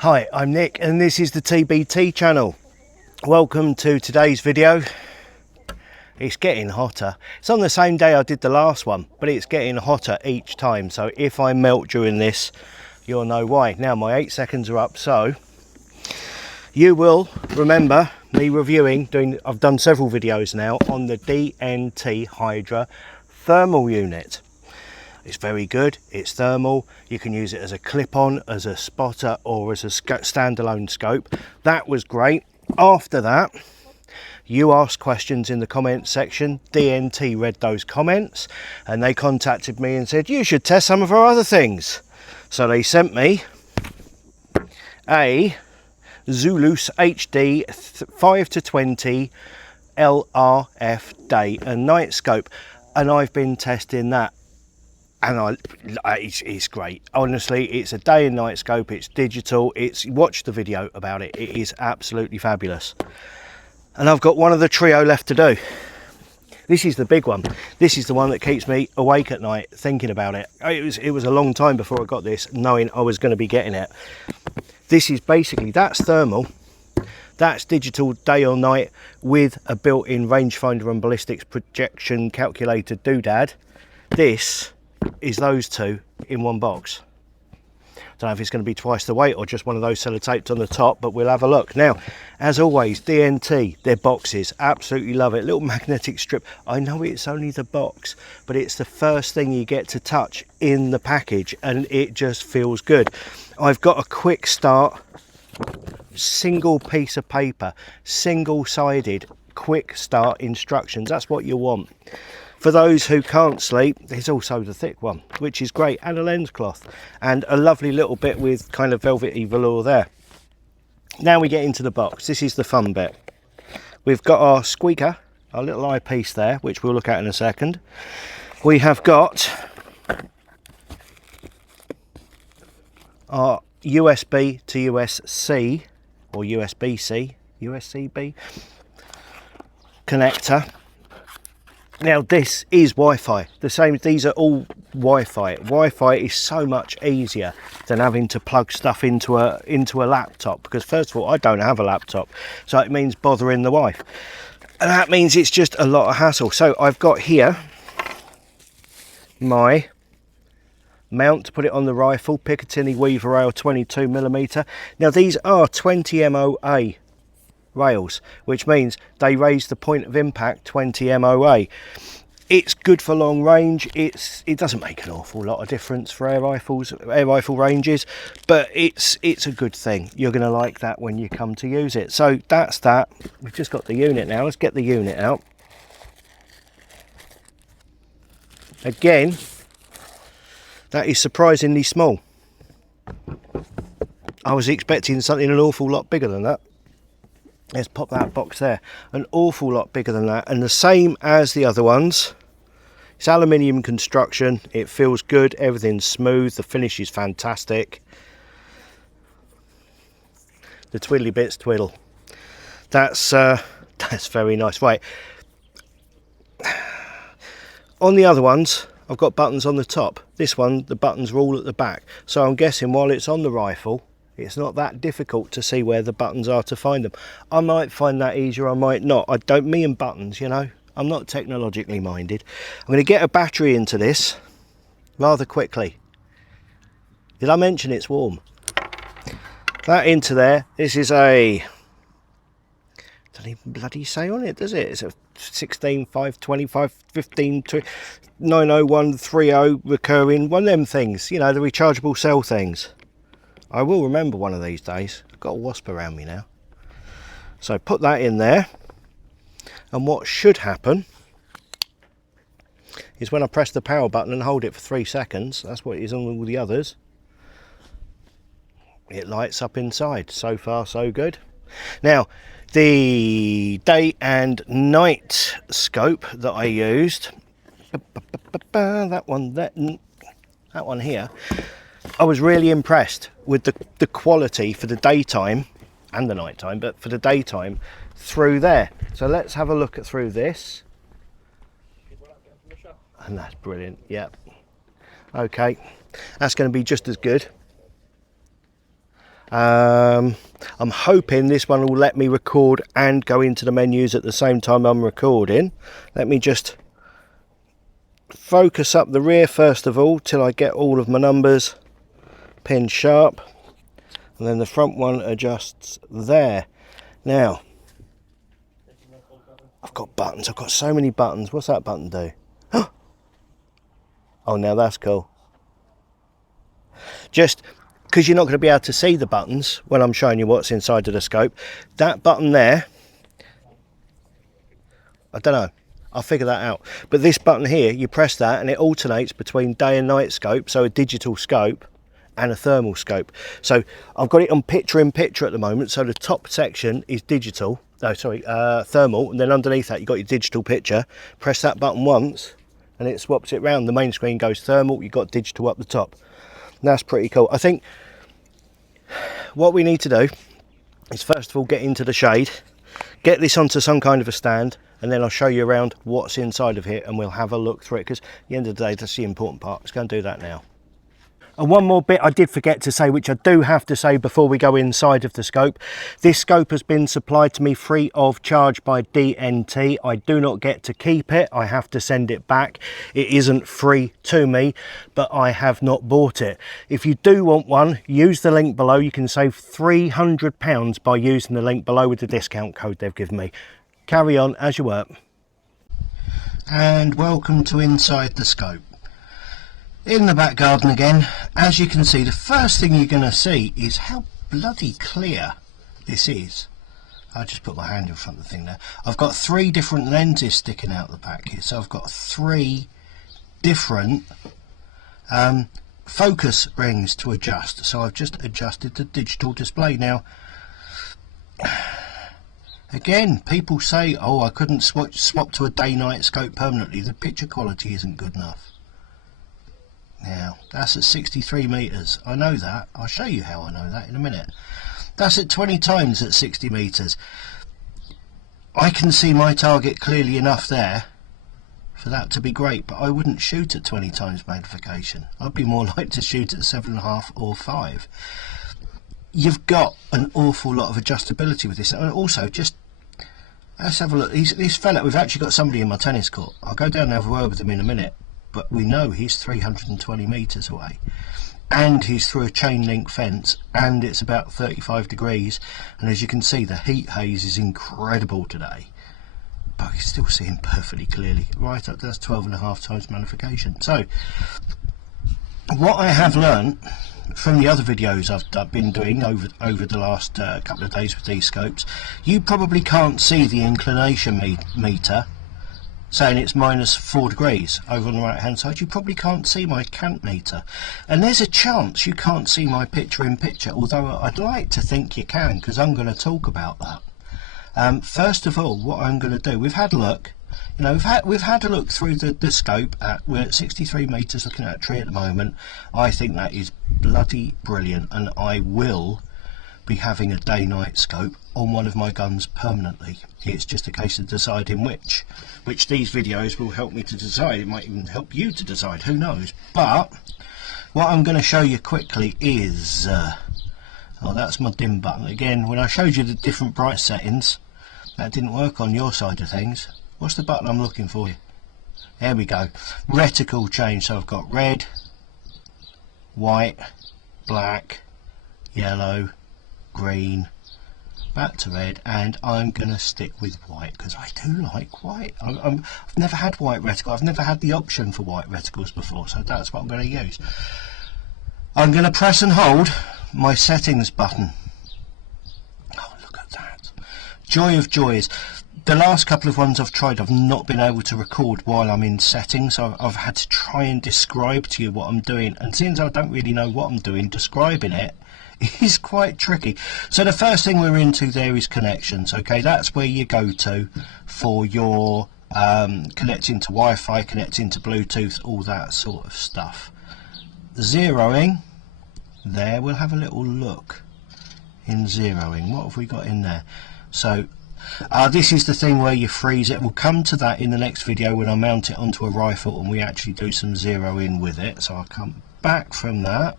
Hi, I'm Nick and this is the TBT channel. Welcome to today's video. It's getting hotter. It's on the same day I did the last one, but it's getting hotter each time. So if I melt during this, you'll know why. Now my 8 seconds are up, so you will remember me reviewing, I've done several videos now on the DNT Hydra thermal unit. It's very good, it's thermal, you can use it as a clip-on, as a spotter or as a standalone scope. That was great. After that, you asked questions in the comments section. DNT read those comments and they contacted me and said, you should test some of our other things. So they sent me a Zulus HD 5-20 LRF day and night scope, and I've been testing that. And it's great. Honestly, it's a day and night scope. It's digital. Watch the video about it. It is absolutely fabulous. And I've got one of the trio left to do. This is the big one. This is the one that keeps me awake at night thinking about it. It was a long time before I got this, knowing I was going to be getting it. This is basically, that's thermal. That's digital day or night with a built-in rangefinder and ballistics projection calculator doodad. This is those two in one box. Don't know if it's going to be twice the weight or just one of those sellotaped on the top, but we'll have a look. Now, as always, DNT, their boxes, absolutely love it. Little magnetic strip. I know it's only the box, but it's the first thing you get to touch in the package and it just feels good. I've got a quick start, single piece of paper, single-sided quick start instructions. That's what you want. For those who can't sleep, there's also the thick one, which is great, and a lens cloth, and a lovely little bit with kind of velvety velour there. Now we get into the box. This is the fun bit. We've got our squeaker, our little eyepiece there, which we'll look at in a second. We have got our USB to USB-C, or USB-C, USB-B connector. Now this is Wi-Fi, the same, these are all Wi-Fi. Wi-Fi is so much easier than having to plug stuff into a laptop, because first of all, I don't have a laptop, so it means bothering the wife. And that means it's just a lot of hassle. So I've got here my mount to put it on the rifle, Picatinny Weaver rail 22mm. Now these are 20 MOA rails, which means they raise the point of impact 20 MOA. It's good for long range. It doesn't make an awful lot of difference for air rifle ranges, but it's a good thing. You're going to like that when you come to use it. So that's that. We've just got the unit now. Let's get the unit out. Again, that is surprisingly small. I was expecting something an awful lot bigger than that. Let's pop that box there. An awful lot bigger than that, and the same as the other ones. It's aluminium construction. It feels good. Everything's smooth. The finish is fantastic. The twiddly bits twiddle. That's very nice. Right. On the other ones, I've got buttons on the top. This one, the buttons are all at the back. So I'm guessing while it's on the rifle, it's not that difficult to see where the buttons are to find them. I might find that easier, I might not. I don't mean buttons, you know. I'm not technologically minded. I'm going to get a battery into this rather quickly. Did I mention it's warm? That into there. This is a... doesn't even bloody say on it, does it? It's a 16, 5, 25, 15, 90130 recurring, one of them things, you know, the rechargeable cell things. I will remember one of these days. I've got a wasp around me now. So put that in there. And what should happen is when I press the power button and hold it for 3 seconds, that's what it is on all the others, it lights up inside. So far, so good. Now, the day and night scope that I used, that one here, I was really impressed with the quality for the daytime and the nighttime, but for the daytime through there. So let's have a look at through this. And that's brilliant. Yep. Okay, that's going to be just as good. I'm hoping this one will let me record and go into the menus at the same time I'm recording. Let me just focus up the rear first of all till I get all of my numbers pinned sharp, and then the front one adjusts there. Now I've got buttons, I've got so many buttons. What's that button do? Oh, now that's cool. Just because you're not going to be able to see the buttons when I'm showing you what's inside of the scope, that button there, I don't know, I'll figure that out. But this button here, you press that and it alternates between day and night scope, so a digital scope and a thermal scope. So I've got it on picture in picture at the moment, so the top section is digital, thermal, and then underneath that you've got your digital picture. Press that button once and it swaps it round. The main screen goes thermal, you've got digital up the top. And that's pretty cool. I think what we need to do is first of all get into the shade, get this onto some kind of a stand, and then I'll show you around what's inside of here and we'll have a look through it, because at the end of the day that's the important part. Let's go and do that now. And one more bit I did forget to say, which I do have to say before we go inside of the scope. This scope has been supplied to me free of charge by DNT. I do not get to keep it. I have to send it back. It isn't free to me, but I have not bought it. If you do want one, use the link below. You can save £300 by using the link below with the discount code they've given me. Carry on as you were. And welcome to inside the scope. In the back garden again. As you can see, the first thing you're going to see is how bloody clear this is. I'll just put my hand in front of the thing there. I've got 3 different lenses sticking out the back here, so I've got 3 different focus rings to adjust. So I've just adjusted the digital display. Now again, people say, oh, I couldn't swap to a day-night scope permanently, the picture quality isn't good enough. Now, that's at 63 metres. I know that. I'll show you how I know that in a minute. That's at 20 times at 60 metres. I can see my target clearly enough there for that to be great, but I wouldn't shoot at 20 times magnification. I'd be more likely to shoot at 7.5 or 5. You've got an awful lot of adjustability with this. And also, just let's have a look. This fella, we've actually got somebody in my tennis court. I'll go down and have a word with him in a minute. But we know he's 320 metres away, and he's through a chain link fence, and it's about 35 degrees, and as you can see the heat haze is incredible today, but you still see him perfectly clearly. Right up, that's 12.5 times magnification. So what I have learned from the other videos I've been doing over the last couple of days with these scopes, you probably can't see the inclination meter saying it's -4 degrees over on the right hand side. You probably can't see my cant meter, and there's a chance you can't see my picture in picture, although I'd like to think you can, because I'm going to talk about that. First of all, what I'm going to do, we've had a look, you know, we've had a look through the scope. We're at 63 metres looking at a tree at the moment. I think that is bloody brilliant, and I will be having a day-night scope on one of my guns permanently. It's just a case of deciding which these videos will help me to decide. It might even help you to decide, who knows. But what I'm going to show you quickly is oh, that's my dim button again. When I showed you the different bright settings, that didn't work on your side of things. What's the button I'm looking for? There we go. Reticle change. So I've got red, white, black, yellow, green, back to red, and I'm going to stick with white because I do like white. I've never had white reticle. I've never had the option for white reticles before, so that's what I'm going to use. I'm going to press and hold my settings button. Oh, look at that. Joy of joys. The last couple of ones I've tried, I've not been able to record while I'm in settings, so I've had to try and describe to you what I'm doing, and since I don't really know what I'm doing, describing it is quite tricky. So the first thing we're into there is connections. Okay, that's where you go to for your connecting to Wi-Fi, connecting to Bluetooth, all that sort of stuff. Zeroing, there we'll have a little look in zeroing. What have we got in there? So this is the thing where you freeze it. We'll come to that in the next video when I mount it onto a rifle and we actually do some zeroing with it. So I'll come back from that.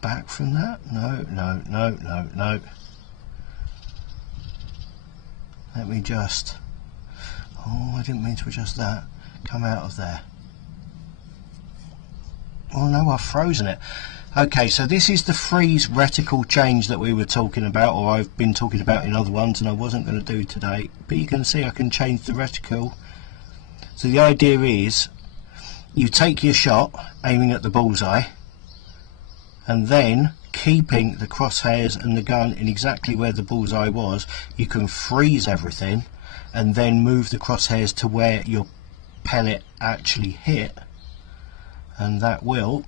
back from that. No. Let me just, oh, I didn't mean to adjust that. Come out of there. Oh no, I've frozen it. Okay, so this is the freeze reticle change that we were talking about, or I've been talking about in other ones, and I wasn't going to do today. But you can see I can change the reticle. So the idea is, you take your shot, aiming at the bullseye, and then keeping the crosshairs and the gun in exactly where the bullseye was, you can freeze everything and then move the crosshairs to where your pellet actually hit, and that will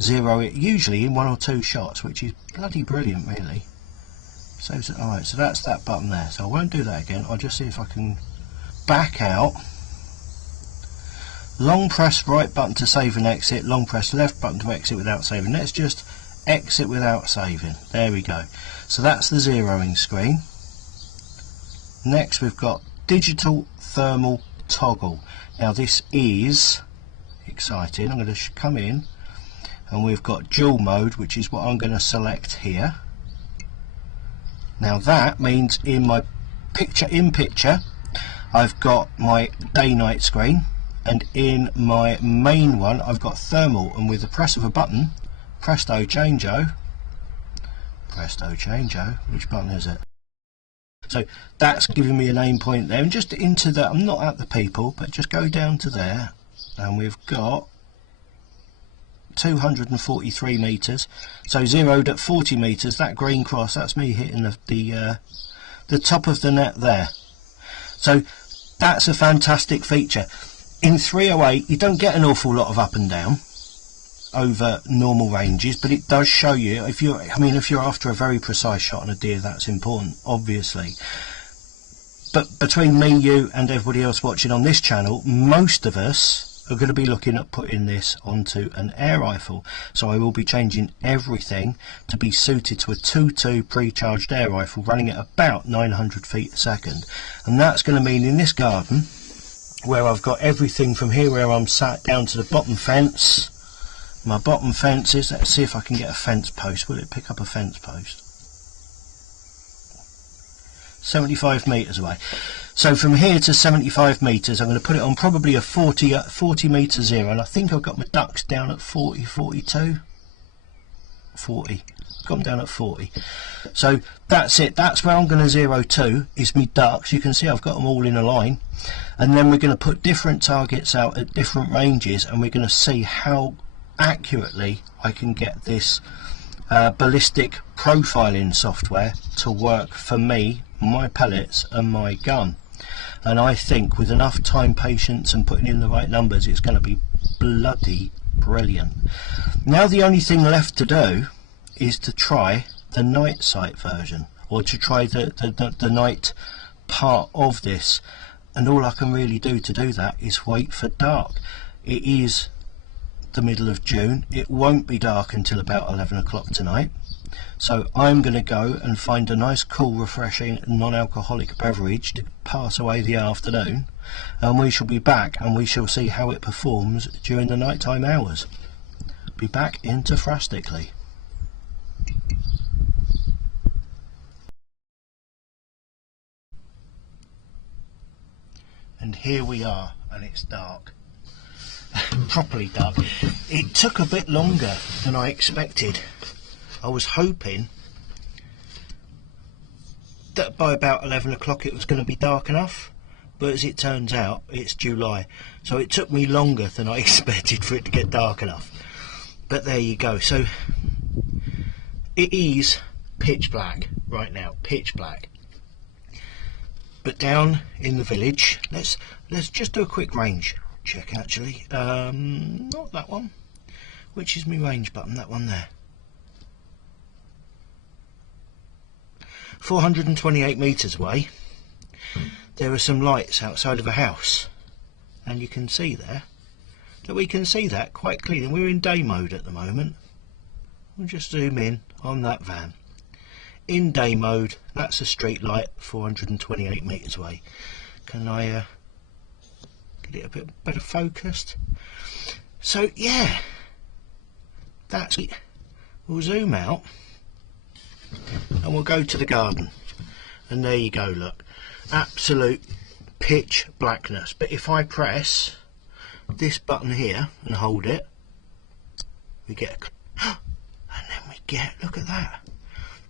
zero it usually in 1 or 2 shots, which is bloody brilliant really. So alright, so that's that button there, so I won't do that again. I'll just see if I can back out. Long press right button to save and exit, long press left button to exit without saving. Let's just exit without saving. There we go. So that's the zeroing screen. Next we've got digital thermal toggle. Now this is exciting. I'm going to come in and we've got dual mode, which is what I'm going to select here. Now that means in my picture in picture I've got my day-night screen, and in my main one I've got thermal, and with the press of a button, presto changeo, which button is it? So that's giving me an aim point there, and just into the, I'm not at the people, but just go down to there, and we've got 243 meters, so zeroed at 40 meters. That green cross, that's me hitting the top of the net there. So that's a fantastic feature. In 308 you don't get an awful lot of up and down over normal ranges, but it does show you if you're, I mean, if you're after a very precise shot on a deer, that's important obviously. But between me, you and everybody else watching on this channel, most of us are going to be looking at putting this onto an air rifle, so I will be changing everything to be suited to a 2.2 pre-charged air rifle running at about 900 feet a second. And that's going to mean in this garden, where I've got everything from here where I'm sat down to the bottom fence. My bottom fence is, let's see if I can get a fence post. Will it pick up a fence post? 75 meters away. So from here to 75 meters I'm going to put it on probably a 40 meter zero, and I think I've got my ducks down at 40, 42, 40. Got them down at 40. So that's it, that's where I'm going to zero to, is me ducks. You can see I've got them all in a line, and then we're going to put different targets out at different ranges, and we're going to see how accurately I can get this ballistic profiling software to work for me, my pellets and my gun. And I think with enough time, patience and putting in the right numbers, it's going to be bloody brilliant. Now the only thing left to do is to try the night sight version, or to try the night part of this, and all I can really do to do that is wait for dark. It is the middle of June, it won't be dark until about 11 o'clock tonight, so I'm going to go and find a nice cool refreshing non-alcoholic beverage to pass away the afternoon, and we shall be back and we shall see how it performs during the nighttime hours. Be back into Frastically. And here we are, and it's dark. Properly dark. It took a bit longer than I expected. I was hoping that by about 11 o'clock it was going to be dark enough, but as it turns out it's July, so it took me longer than I expected for it to get dark enough. But there you go. So it is pitch black right now, pitch black. But down in the village, let's just do a quick range check actually. Not that one. Which is my range button? That one there. 428 meters away, there are some lights outside of a house, and you can see there that we can see that quite clearly. We're in day mode at the moment. We'll just zoom in on that van. In day mode, that's a street light 428 meters away. Can I get it a bit better focused? So yeah, that's it. We'll zoom out and we'll go to the garden, and there you go, look, absolute pitch blackness. But if I press this button here and hold it, we get a, and then we get, look at that,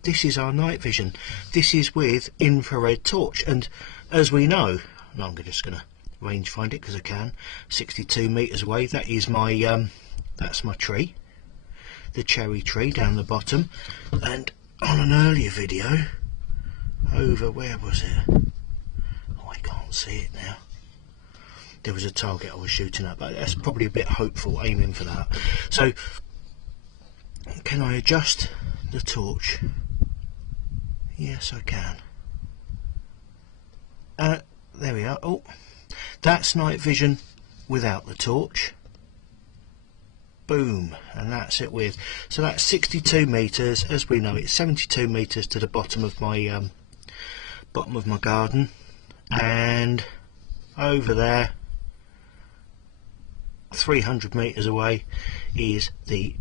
this is our night vision. This is with infrared torch, and as we know, and I'm just going to range find it because I can, 62 meters away, that is my that's my tree, the cherry tree down the bottom. And on an earlier video over, where was it, oh, I can't see it now, there was a target I was shooting at, but that's probably a bit hopeful aiming for that. So can I adjust the torch? Yes, I can. There we are. Oh, that's night vision without the torch. Boom, and that's it with, so that's 62 meters. As we know, it's 72 meters to the bottom of my garden, and over there 300 meters away is the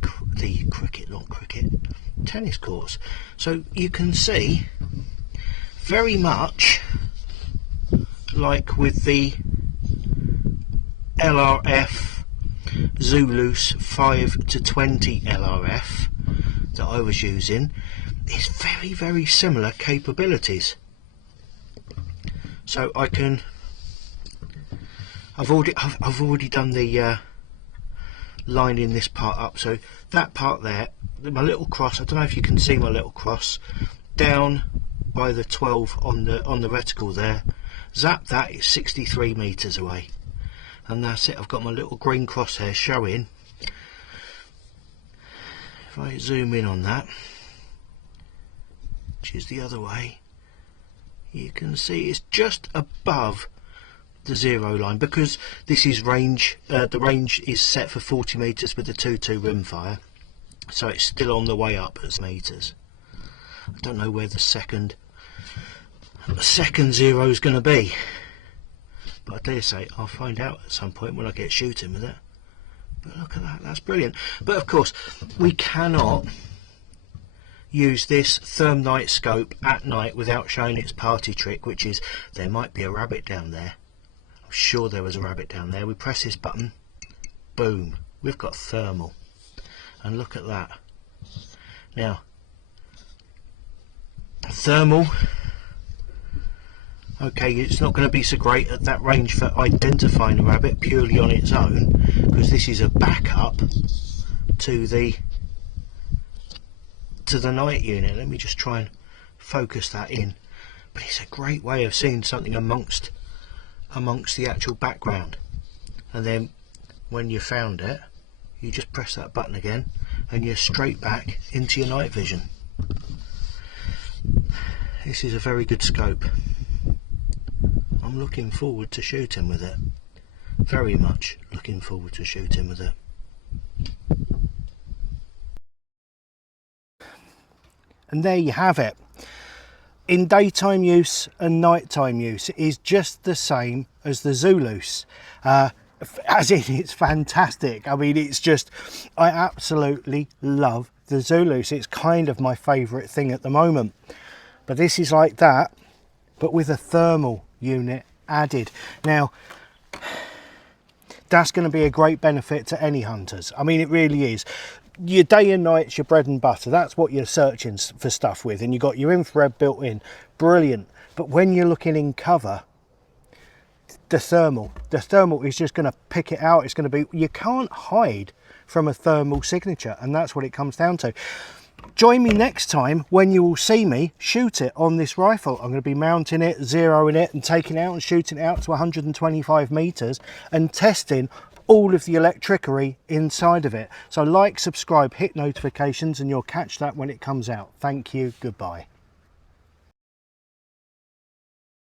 tennis courts. So you can see, very much like with the LRF Zulus 5 to 20 LRF that I was using, it's very, very similar capabilities. So I can, I've already done the lining this part up, so that part there, my little cross, I don't know if you can see my little cross down by the 12 on the reticle there, zap, that is 63 meters away, and that's it. I've got my little green crosshair showing. If I zoom in on that, which is the other way, you can see it's just above the 0 line, because this is range, the range is set for 40 meters with the 2.2 rimfire, so it's still on the way up as meters. I don't know where the second 0 is going to be, but I dare say I'll find out at some point when I get shooting with it. But look at that, that's brilliant. But of course we cannot use this Thermnight scope at night without showing its party trick, which is, there might be a rabbit down there. I'm sure there was a rabbit down there. We press this button, boom, we've got thermal, and look at that. Now thermal, okay, it's not going to be so great at that range for identifying a rabbit purely on its own, because this is a backup to the night unit. Let me just try and focus that in, but it's a great way of seeing something amongst the actual background. And then when you found it, you just press that button again and you're straight back into your night vision. This is a very good scope. I'm looking forward to shooting with it, very much looking forward to shooting with it. And there you have it. In daytime use and nighttime use, it is just the same as the Zulus. As in, it's fantastic. I mean, it's just, I absolutely love the Zulus. It's kind of my favourite thing at the moment. But this is like that, but with a thermal unit added. Now, that's going to be a great benefit to any hunters. I mean, it really is. Your day and night's your bread and butter. That's what you're searching for stuff with, and you've got your infrared built in. Brilliant. But when you're looking in cover, the thermal is just going to pick it out. It's going to be, you can't hide from a thermal signature, and that's what it comes down to. Join me next time when you will see me shoot it on this rifle. I'm going to be mounting it, zeroing it, and taking it out and shooting it out to 125 meters and testing all of the electricery inside of it. So like, subscribe, hit notifications, and you'll catch that when it comes out. Thank you, goodbye.